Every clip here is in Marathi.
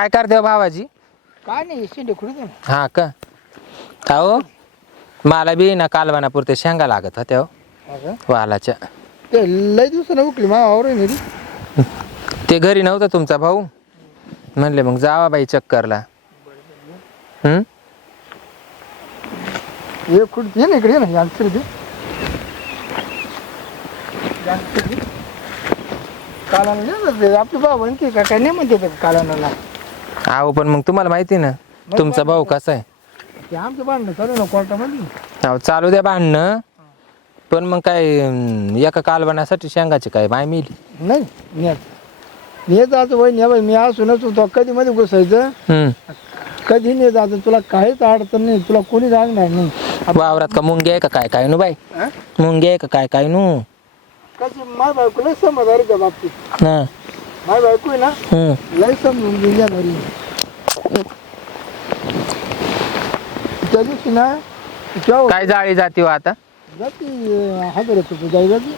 काय करते हो भावाजी? काय नाही शेंडे खुडे दे ना हा का? का हो मला बी ना कालवनापुरते शेंगा लागत होत्या हो? वालाच्या. ते लय दिवसानं उकली मा आवर नाही रे ते घरी नव्हता तुमचा भाऊ? म्हणले मग जावा बाई चक्करला. हम्म? हे खुड ये ना इकडे ये ना यांचं दे कालानं ये ना ते आपले भाऊ की का काय नाही म्हणते ते कालानाला अहो पण मग तुम्हाला माहिती ना तुमचा भाऊ कसा आहे? ते आमचं भांडणं चालू ना कोर्टामध्ये. अहो चालू द्या भांडणं पण मग काय अं, एका कालवनासाठी शेंगाची काय माय मिली? नाही नेत जायचं वय ने बाई मी असूनच होतो. कधी मध्ये घुसायचं? हम्म. कधी नाही जायचं तुला काहीच अडचण नाही तुला कोणी सांगणार नाही. वावरात का मुंगी आहे का काय काय नु बाई? हा? मुंगी आहे का काय काय नु? कशी माय बायको लय समजदारी त्या बाबतीत. हा. माय बायको आहे ना। हम्म। लय समजून गेल्या घरी त्या दिवशी ना? तेव्हा काय जाळी जाती हो आता? जाती हजार रुपये जाई जाती।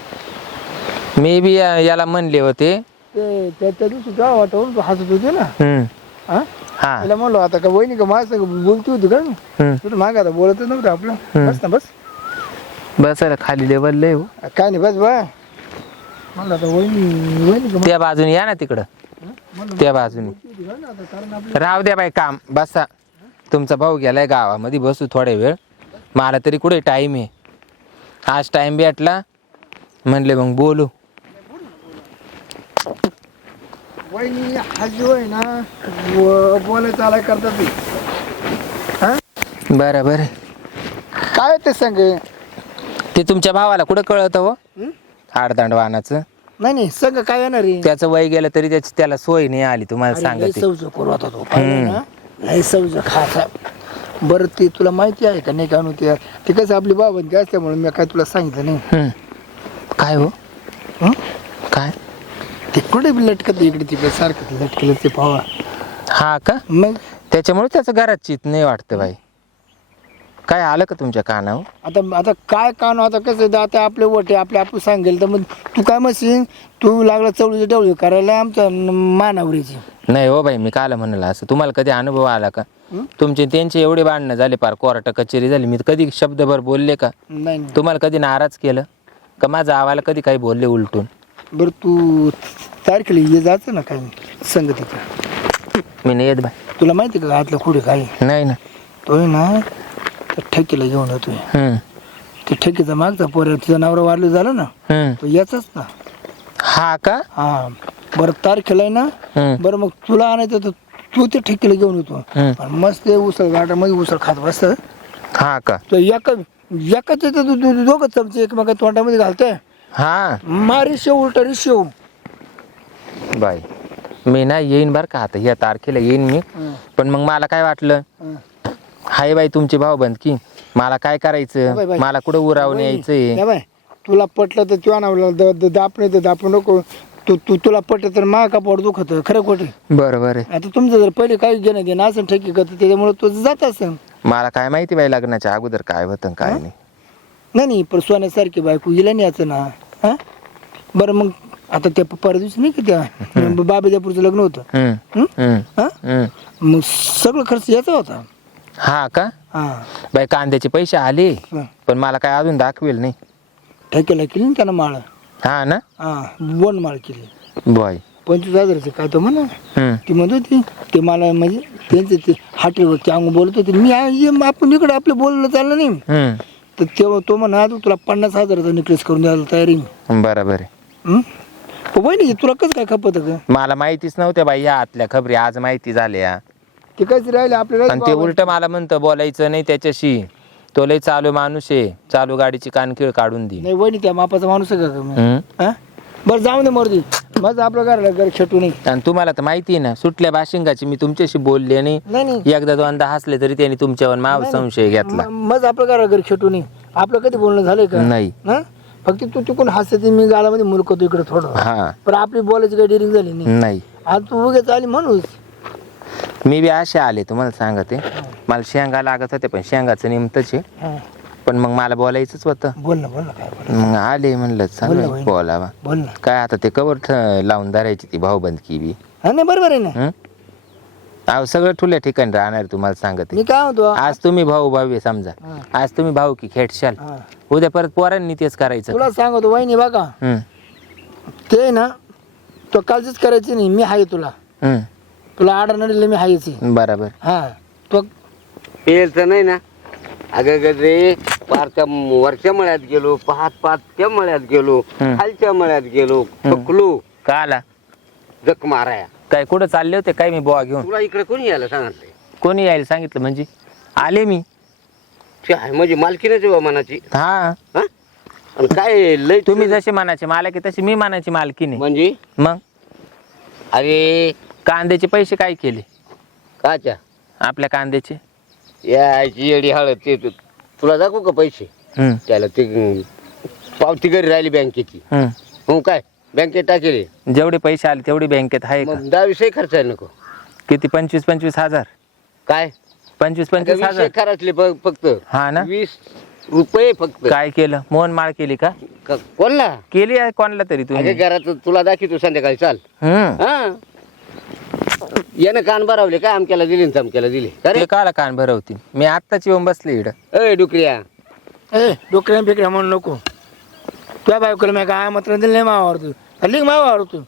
मी बी या- याला म्हणले होते. ते त्या त्या दिवशी तेव्हा वाटावून हसत होते ना? हम्म. हा? हा. म्हणलो आता का वहिनी का माझं बोलती होती का? हम्म. तुला मागे आता बोलतच नव्हतं आपलं. बस ना बस. बसायला खाली लेवल लय हो. काय नाही बस बा म्हणलं आता वहिनी वहिनी का त्या बाजूने या ना तिकडं. म्हणलं त्या बाजूने. बोलती होती का ना आता कारण आपलं राहू द्या बाई काम बसा. तुमचा भाऊ गेलाय गावामध्ये बसू थोडा वेळ. मला तरी कुठे टाईम आहे? आज टाईम भेटला. म्हणले मग बोलू. वहिनी हा आहे ना व- चालाय करतात ते. हा? बरं बरं काय ते सांग? ते तुमच्या भावाला कुठं कळतं हो? हं? आडदांड वाहनाचं. नाही नाही संग काय येणार आहे? त्याचं वय गेलं तरी त्याची त्याला सोय नाही आली तुम्हाला अरे, लय सांगते. सवज करू आता तो पाहिलं ना? लय सवज खासा बरं ते तुला माहिती आहे का? नाही का नव्हते ते कसं आपली बाबांची असल्यामुळे मी काय तुला सांगितलं नाही. काय हो? हं? काय? ते कुठे बी लटकत इकडे तिकडे सारखं लटकलं ते पावा. हा का? मग? त्याच्यामुळे त्याचं घरात चित नाही वाटतं बाई. काय आलं का तुमच्या कानावर? आता आता काय कान आता कसं आहे, आता आपले वटे आपले आपण सांगेल तर मग तू काय म्हणशील? तू लागला चवळीची डवळी करायला आमच्या मानावरीची. नाही हो बाई मी काल म्हणलं असं. तुम्हाला कधी अनुभव आला का? तुमचे त्यांचे एवढे भांडणं झाले पार कोर्ट कचेरी झाली. मी कधी शब्दभर बोलले का? नाही नाही. तुम्हाला कधी नाराज केलं? का माझ्या आवाला कधी काही बोलले उलटून? बरं तू तारखेला ये जायचं ना काय संगतीचं? मी नाही येत बाई. तुला माहिती का घातलं कुठे काय? नाही ना. तो आहे ना त्या ठेकीला घेऊन येतोय हं, ते ठेकीचा मागचा पोर तिचा नवरा वारलं झालं ना. तो याचाच ना. हा का? हा. बरं तारखेला आहे ना बरं मग तुला आणायचं तर तू ते ठेकीला घेऊन येतो. आणि मस्त ते उसळ गाठामध्ये उसळ खात बसत. हा का? तो एका एकाच येतं तू तू दोघं चमचे एकमेका तोंडामध्ये घालतोय. हा. मा रिशेव उलटा रिशेव बाई मी ना येईन बरं का आता. या तारखेला येईन मी. पण मग मला काय वाटलं? हाय बाई तुमची भाऊबंद की. मला काय बाई, करायचं? बाई. मला कुठं उरावून यायचंय? या बाय तुला पटलं तर तुला नावला दाप नाही तर दापू नको. तू तू तुला पटलं तर मा का पोट दुखत? खरं खोटे? बरं बरं. आता तुमचं जर पहिले काही घेणं देणं असं ठेकी करतं त्याच्यामुळे तो जात असं मला काय माहिती बाई लग्नाच्या अगोदर काय होतं आणि काय नाही. नाही नाही पण सोन्यासारखी बायको हिला नाही याचं ना. हा? बरं मग आता त्या परदिवशी नाही का त्या? बाबेजापूरचं लग्न होतं. हं. मग सगळं खर्च याचा होता. हा का? हा. बाई कांद्याचे पैसे आले हं. पण मला काय अजून दाखवेल नाही. ठेक्याला केली ना त्यानं माळ? हा ना? हा वन माळ केली. बाय पंचवीस हजाराचं काय तो म्हणा? ती म्हणत होती ते मला म्हणजे त्यांचे ते हॉटेलवर ते अंग बोलत होते मी आ- ये मग आपण इकडे आपलं बोलणं चाललं नाही. तर तेव्हा तो म्हणा "तू तुला पन्नास हजाराचा नेकलेस करून द्यायला तयारी बरं बरं हं? पण वहिनी तुला कसं काय खपत का मला माहितीच नव्हत्या बाई या आतल्या खबरी आज माहिती झाल्या. ते कसं राहिले आपल्याला आणि ते उलट मला म्हणतं बोलायचं नाही त्याच्याशी. तो लय चालू माणूस आहे. चालू गाडीची कानखीळ काढून दे. नाही वहिनी त्या मापाचा माणूस आहे का? हं? बरं जाऊ दे मर्दी माझं आपलं घराला घर छटू नाही. आणि तुम्हाला तर माहिती आहे ना सुटल्या बाशिंगाची मी तुमच्याशी बोलले नाही. नाही नाही. एकदा दोनदा हसले तरी त्यांनी तुमच्यावर माव संशय घेतला. म- माझं आपलं घरा घर छटू नाही. आपलं कधी बोलणं झालंय का? नाही. हा? फक्त तू तिकडून हसते मी गालामध्ये मुलकतो इकडे थोडं. हा. पण आपली बोलायची काही डिरिंग झाली नाही. नाही. आज तू उगेच आली म्हणूस मी बी असे आले तुम्हाला सांगते. मला शेंगा लागत होते पण शेंगाचं निमतच आहे. हा. पण मग मला बोलायचंच होतं. बोल ना बोल ना काय बोल मग आले म्हणलं बोल ना चांगलं. बोलावा. बोल ना. काय आता ते कवर ठ- लावून धरायची ती भाऊबंदकी बी हा नाही बरोबर आहे ना. हं? अहो सगळं ठुल्या ठिकाणी राहणार तुम्हाला सांगते. मी काय म्हणतो? आज तुम्ही भाऊ भाऊ आहे समजा. हा. आज तुम्ही भाऊ की खेटशाल. हा. उद्या परत पोरांनी तेच करायचं. तुला सांगतो वहिनी बघा. ते ना तो कालचीच करायची नाही मी आहे तुला. तुला आर्डर नाही मी आहे. बराबर. हा तो पेलचं नाही ना. अगं गजरे पारच्या वरच्या मळ्यात गेलो पाच पाचच्या मळ्यात गेलो हम्म. खालच्या मळ्यात गेलो थकलो. का आला? जक माराया. काय कुठं चालले होते? काय मी बोवा घेऊन? तुला इकडे कोणी यायला सांगितलंय? कोणी यायला सांगितलं म्हणजे? आले मी. ते आहे म्हणजे मालकीनच आहे मनाची. हा. हा? आणि काय लय तुम्ही जसे मानाचे मालक आहे तशी मी मानाची मालकी नाही म्हणजे? मग? अरे कांद्याचे पैसे काय केले? काच्या? आपल्या कांद्याचे? यायची येडी हळद ते तू- तुला दाखवू का पैसे? हम्म, त्याला ते पावती घरी राहिली बँकेची. हम्म. हो काय? बँकेत टाकेले जेवढे पैसे आले तेवढे बँकेत आहे का? मग दहा विषय खर्च आहे नको. किती? पंचवीस पंचवीस हजार. काय? पंचवीस पंचवीस वीस हजार. एक खर्चले फक्त. हा ना? वीस रुपये फक्त. काय केलं? मोहन माळ केली का? क- कोणला? केली आहे कोणाला तरी अगे तुम्ही घरात तुला दाखवतो संध्याकाळी चाल. हम्म. हा. यानं कान भरावले काय आमक्याला दिले न चमक्याला दिले? अरे ते काला कान भरवतील. मी आत्ताच येऊन बसले इड अय डुकऱ्या. ए डोकऱ्या बिकऱ्या म्हणून नको. तुझ्या बायकोला मी काय मात्र दिलं नाही मावावर तू? हल्ली मावावर तू.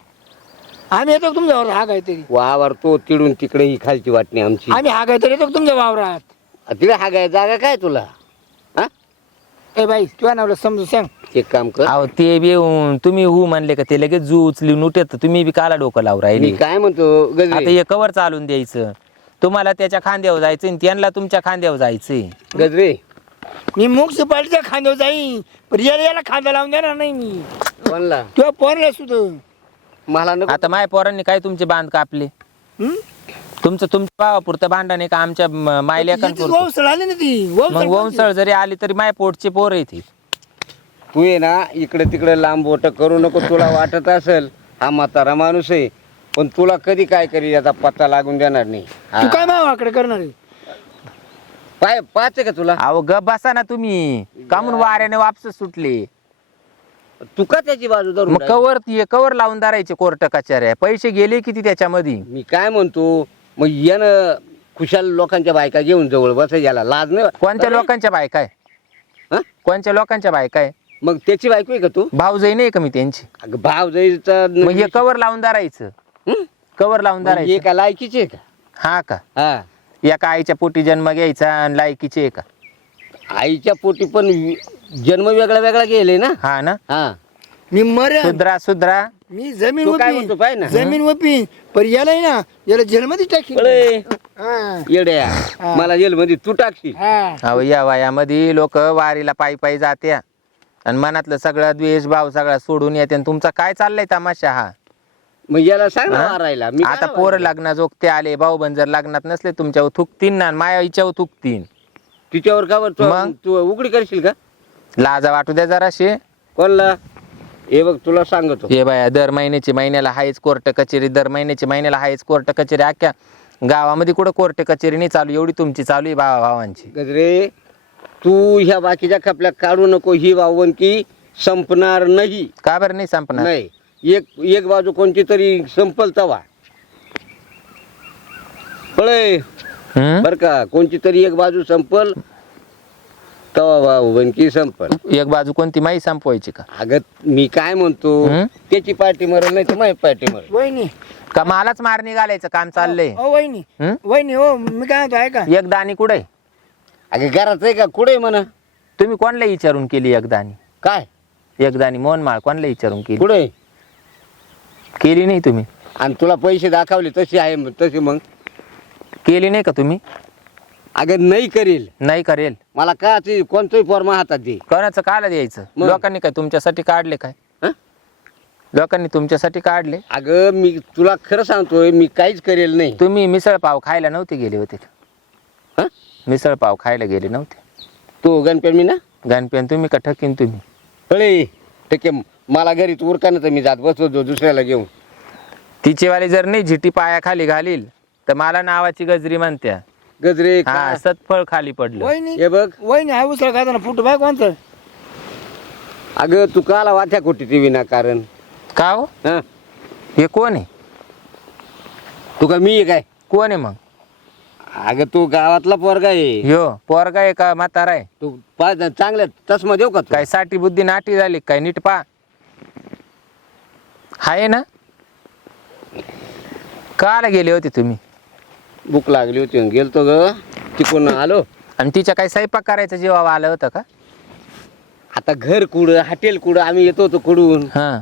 आम्ही येतो तुमच्यावर हा काहीतरी वावर तो तिडून तिकडे ही खालची वाटणी आमची. आम्ही हा काहीतरी येतो तुमच्या वावरात? तिकडे हा गाय जागा काय तुला? हा ए बाई तुझ्या नावला समजू सांग. एक काम कर. अहो ते बी येऊन तुम्ही हू म्हणले का ते लगेच जू उचली उठत तुम्ही बी काला डोकं लावू मी राहिले काय म्हणतो आता गजरे हे कवर चालून द्यायचं. तुम्हाला त्याच्या खांद्यावर जायचं आणि त्यांना तुमच्या खांद्यावर जायचंय. गजरे? मी म्युन्सिपाल्टीच्या खांद्यावर जाईन पण याला याला खांदा लावून देणार नाही मी. कोणला? तुझ्या पोरला सुद्धा. मला नको. आता माय पोरांनी काय तुमचे बांध कापले? तुमचं तुमच्या भावापुरतं भांडण आहे का? आमच्या म- इथेच मायलेकांपुरतं वंसळ आली ना ती. वंसळ मग वंसळ जरी आली तरी माय पोटचे पोर आहे ती. तू ये ना इकडे तिकडे लांब बोट करू नको. तुला वाटत असेल हा म्हातारा माणूस आहे. पण तुला कधी काय करी याचा पत्ता लागून देणार नाही. तू हा. काय मावाकडे करणार आहे? पाय पाच आहे का तुला? अहो ग बसा ना तुम्ही. कामून वाऱ्याने वापस सुटले. तू का त्याची बाजू धरून मग राहिली? कवर ती कवर लावून धरायचे कोर्ट कचऱ्या? पैसे गेले किती त्याच्यामध्ये? मी काय म्हणतो? मग यानं खुशाल लोकांच्या बायका घेऊन जवळ बस याला लाज नाही कोणत्या लोकांच्या बायका आहे? हा? कोणत्या लोकांच्या बायका आहे? मग त्याची बायको आहे का तू? भाऊजाई नाही का मी त्यांची? अगं भाव मग हे कवर लावून धरायचं. कवर लावून हे धरायचं. का लायकीची आहे का? हा का? हा. एका आईच्या पोटी जन्म घ्यायचा आणि लायकीचे आहे का? आईच्या पोटी पण वि- जन्म वेगळा वेगळा गेले ना? हा ना? हा. मी मर सुधरा सुधरा. मी जमीन तू काय वपीन. म्हणतो पाय ना. जमीन वपीन. पण याला आहे ना याला जेलमध्ये टाकी पळे. हा. येड्या. मला जेल मध्ये तू टाकशील. हा. अहो या वयामध्ये लोक वारीला पायी पायी जात्या. आणि मनातलं सगळं द्वेष भाव सगळा सोडून येते आणि तुमचा काय चाललाय तमाशा हा? मग याला सांग ना? मारायला मी आता काय पोरं? लग्ना जोगते आले भाऊ बंद जर लग्नात नसले तुमच्यावर थुकतीन ना माया हिच्यावर थुकतीन. तिच्यावर का बरं तू- मग? तू उघडी करशील का? लाजा वाटू द्या जराशे. कोणला? हे बघ तुला सांगतो. हे बाया दर महिन्याची महिन्याला हायच कोर्ट कचेरी दर महिन्याची महिन्याला हायच कोर्ट कचेरी. अख्ख्या गावामध्ये कुठं कोर्ट कचेरी नाही चालू एवढी तुमची चालू आहे भावा भावांची. गजरे तू ह्या बाकीच्या खपल्या काढू नको ही वावणकी संपणार नाही. का बरं नाही संपणार? नाही. एक एक बाजू कोणती तरी संपल तवा. पळे हम्म? बर का कोणती तरी एक बाजू संपल तवा वावणकी संपल. एक बाजू कोणती? माई संपवायची का? अगं मी काय म्हणतो हं? त्याची पार्टी मरल नाही तर माझी पार्टी मरल. वहिनी. का मलाच मारणी घालायचं काम चाललंय? ओ वहिनी. हं? वहिनी हो मी काय म्हणतो ऐका. एक दाणी कुठे? अगं घरात आहे का? कुठे म्हणा? तुम्ही कोणला विचारून केली एक दाणी? काय? एक दाणी मोहनमाळ कोणला विचारून केली? कुठे? केली नाही तुम्ही. आणि तुला पैसे दाखवले तसे आहे तसे मग. केली नाही का तुम्ही? अगं नाही करील. नाही करेल. मला का ते कोणतंही फॉर्मा हातात दे. कोणाचं काला द्यायचं? मग? लोकांनी काय तुमच्यासाठी काढले काय? हं? लोकांनी तुमच्यासाठी काढले? अगं मी तुला खरं सांगतोय मी काहीच करेल नाही. तुम्ही मिसळ पाव खायला नव्हते गेले होते. का? हं? मिसळ पाव खायला गेले नव्हते. तू गणपेन मी ना? गणपेन तुम्ही का ठकीन तुम्ही? अळे ठीक आहे मला घरी तू उरका ना तर मी जात बसतो दुसऱ्याला घेऊन. तिचेवाली जर नाही झिटी पाया खाली घालील तर मला नावाची गजरी म्हणत्या. गजरे हा का- सतफळ खाली पडलं. वहिनी हे बघ. वहिनी हा उसळ खाताना फुट बाय कोणतं. अगं तू काला वाथ्या खोटी ती विनाकारण का हो? हा. हे कोण आहे? तू का मी आहे काय? कोण आहे मग? अगं तू गावातला पोरगा आहे. यो पोरगा आहे का म्हातारा आहे? तू पाय चांगल्या चष्मा देऊ का तू? काय साठी बुद्धी नाटी झाली काय? नीट पा. आहे ना? काला गेले होते तुम्ही. भूक लागली होती आणि गेलतो ग तिकडून आलो. आणि तिच्या काही स्वयंपाक करायचं जेव्हा आलं होतं का? आता घर कुठं हॉटेल कुठं आम्ही येतो होतो कुडून. हा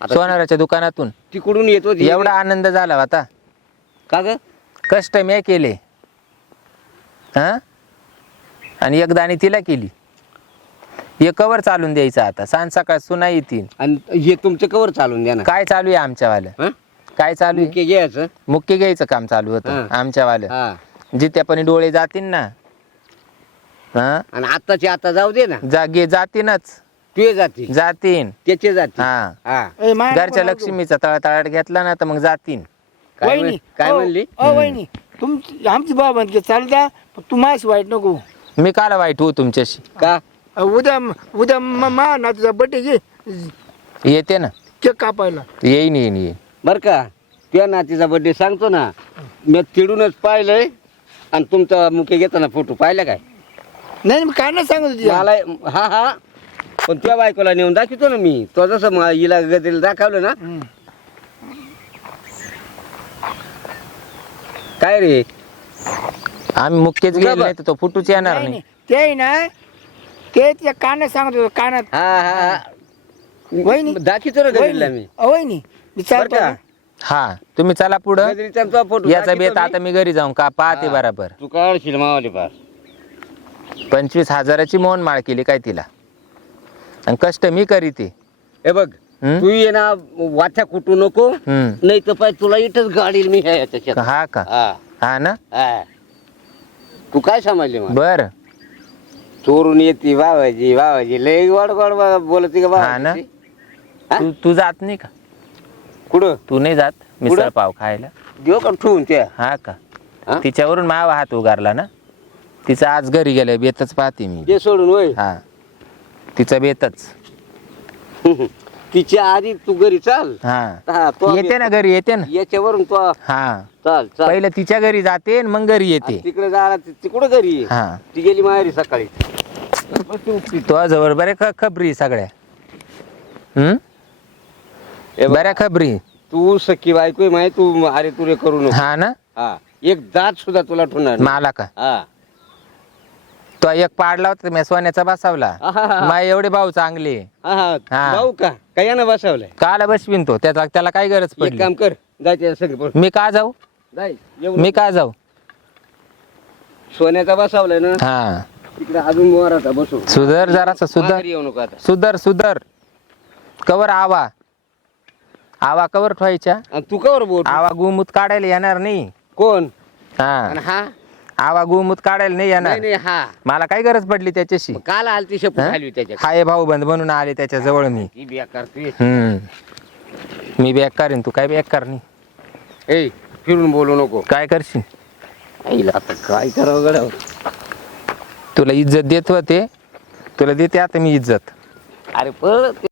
आता- सोनाराच्या दुकानातून? तिकडून येतो एवढा आनंद झाला होता. का ग? कष्ट मी केले. हा? आणि एकदा आणि तिला केली. हे कवर चालून द्यायचं आता. सांज सकाळ सुना येतील आणि हे तुमचं कवर चालून द्या ना. काय चालू आहे आमच्यावालं? हं? काय चालू आहे? मुख्य घ्यायचं. काम चालू होतं हा. आमच्यावालं. हा. जित्यापणी डोळे जातील ना. हा? आणि आताची आता जाऊ दे ना. जागे जातीनच. तुझे जातील जातीन. त्याचे जातील हा. हा. ए, माया घरच्या नको लक्ष्मीचा तळतळाट घेतला ना तर मग जातीन. काय वहिनी काय म्हणली? वहिनी तुमची आमची बाबा म्हणते चालता पण तू माझी वाईट नको. मी काला वाईट हो तुमच्याशी? का? उद्या उद्या म- मा नातूचा बड्डे घे. येते ना. केक कापायला. येईन येईन येईन. बर का? तुझ्या नातीचा बर्थडे सांगतो ना. मी तिडूनच पाहिलंय आणि तुमचा मुख्य घेताना फोटो पाहिला काय? नाही मी काय नाही सांगत होती. मला हा हा. पण तुझ्या बायकोला नेऊन दाखवतो ना मी. तो जसं मा- हिला गदीला दाखवलं ना. हम्म. काय रे? आम्ही मुख्यच गेलो बा- नाही तर तो फुटूच येणार नाही, नाही. नाही. ते आहे ना ते त्या कानात सांगत होतो कानात. हा हा हा. वहिनी. दाखवतो ना गदीला मी. वहिनी. बर चालतो का. हा तुम्ही चला पुढं. फोटो याचा बेत. आता मी घरी जाऊन का पाहते हा. बराबर. तू पार पंचवीस हजाराची मोहन माळ केली काय तिला? आणि कष्ट मी करीते. हे बघ हम्म? तू ये ना वाथ्या कुटू नको. हम्म. नाही तर पाय तुला इथंच गाडील मी ह्या हा का? हा. हा ना? हा. तू काय समजले मग? बर. चोरून येते बाबाजी बाबाजी. लय गोड गोड बोलते का हा ना? बाबाजी? हा? तू तू जात नाही का? कुठं? तू नाही जात मिसळ? पाव खायला. देऊ का ठेवून त्या? हा का? हा? तिच्यावरून मावा हात उगारला ना? तिचं आज घरी गेलं बेतच पाहते मी. ते सोडून वय हा. तिचा बेतच. तिच्या आधी तू घरी चाल. हा. हा, तो येते ना घरी येते ना. याच्यावरून तो हा. चाल चाल. पहिलं तिच्या घरी जाते आणि मग घरी येते. तिकडे जायला ती ती कुठं घरी? आहे? हा. ती गेली माहेरी सकाळी. तो जवळ ख- खबरी सगळ्या. हम्म? हे बघ, बऱ्या खबरी. तू सखी बायको आहे माहिती तू अरे तुरे करू नको. हा ना? हा. एक दात सुद्धा तुला ठेवणार नाही. मला का? हा. तो एक पाडला होता मी सोन्याचा बसावला. माय एवढे भाऊ चांगले. हा हा. हा. भाऊ का? काय ना बसवलंय? काला बसविन तो त्याचा त्याला काय गरज एक पडली? काम कर जायचे सगळे मी का जाऊ? जाय मी का जाऊ? सोन्याचा बसवलाय ना? हा. तिकडे अजून बसू सुधर जरासा सुधर. माघारी येऊ नको आता. सुधर सुधर. कवर आवा. आवा कवर ठेवायच्या? आणि तू कवर बोट? आवा गुमूत काढायला येणार नाही. कोण? हा. आणि हा? आवा गुमूत काढायला नाही नाही येणार. नाही हा. मला काय गरज पडली त्याच्याशी? मग काल आलती शेपू हा? खाली हाय भाऊ बंद म्हणून आले त्याच्याजवळ मी. ती बिया करते हम्म. मी बॅक करीन तू काय बॅक कर नाही. ए फिरून बोलू नको. काय करशील? आईला आता काय करावं गड्या? तुला इज्जत देत होते. तुला देते आता मी इज्जत. अरे परत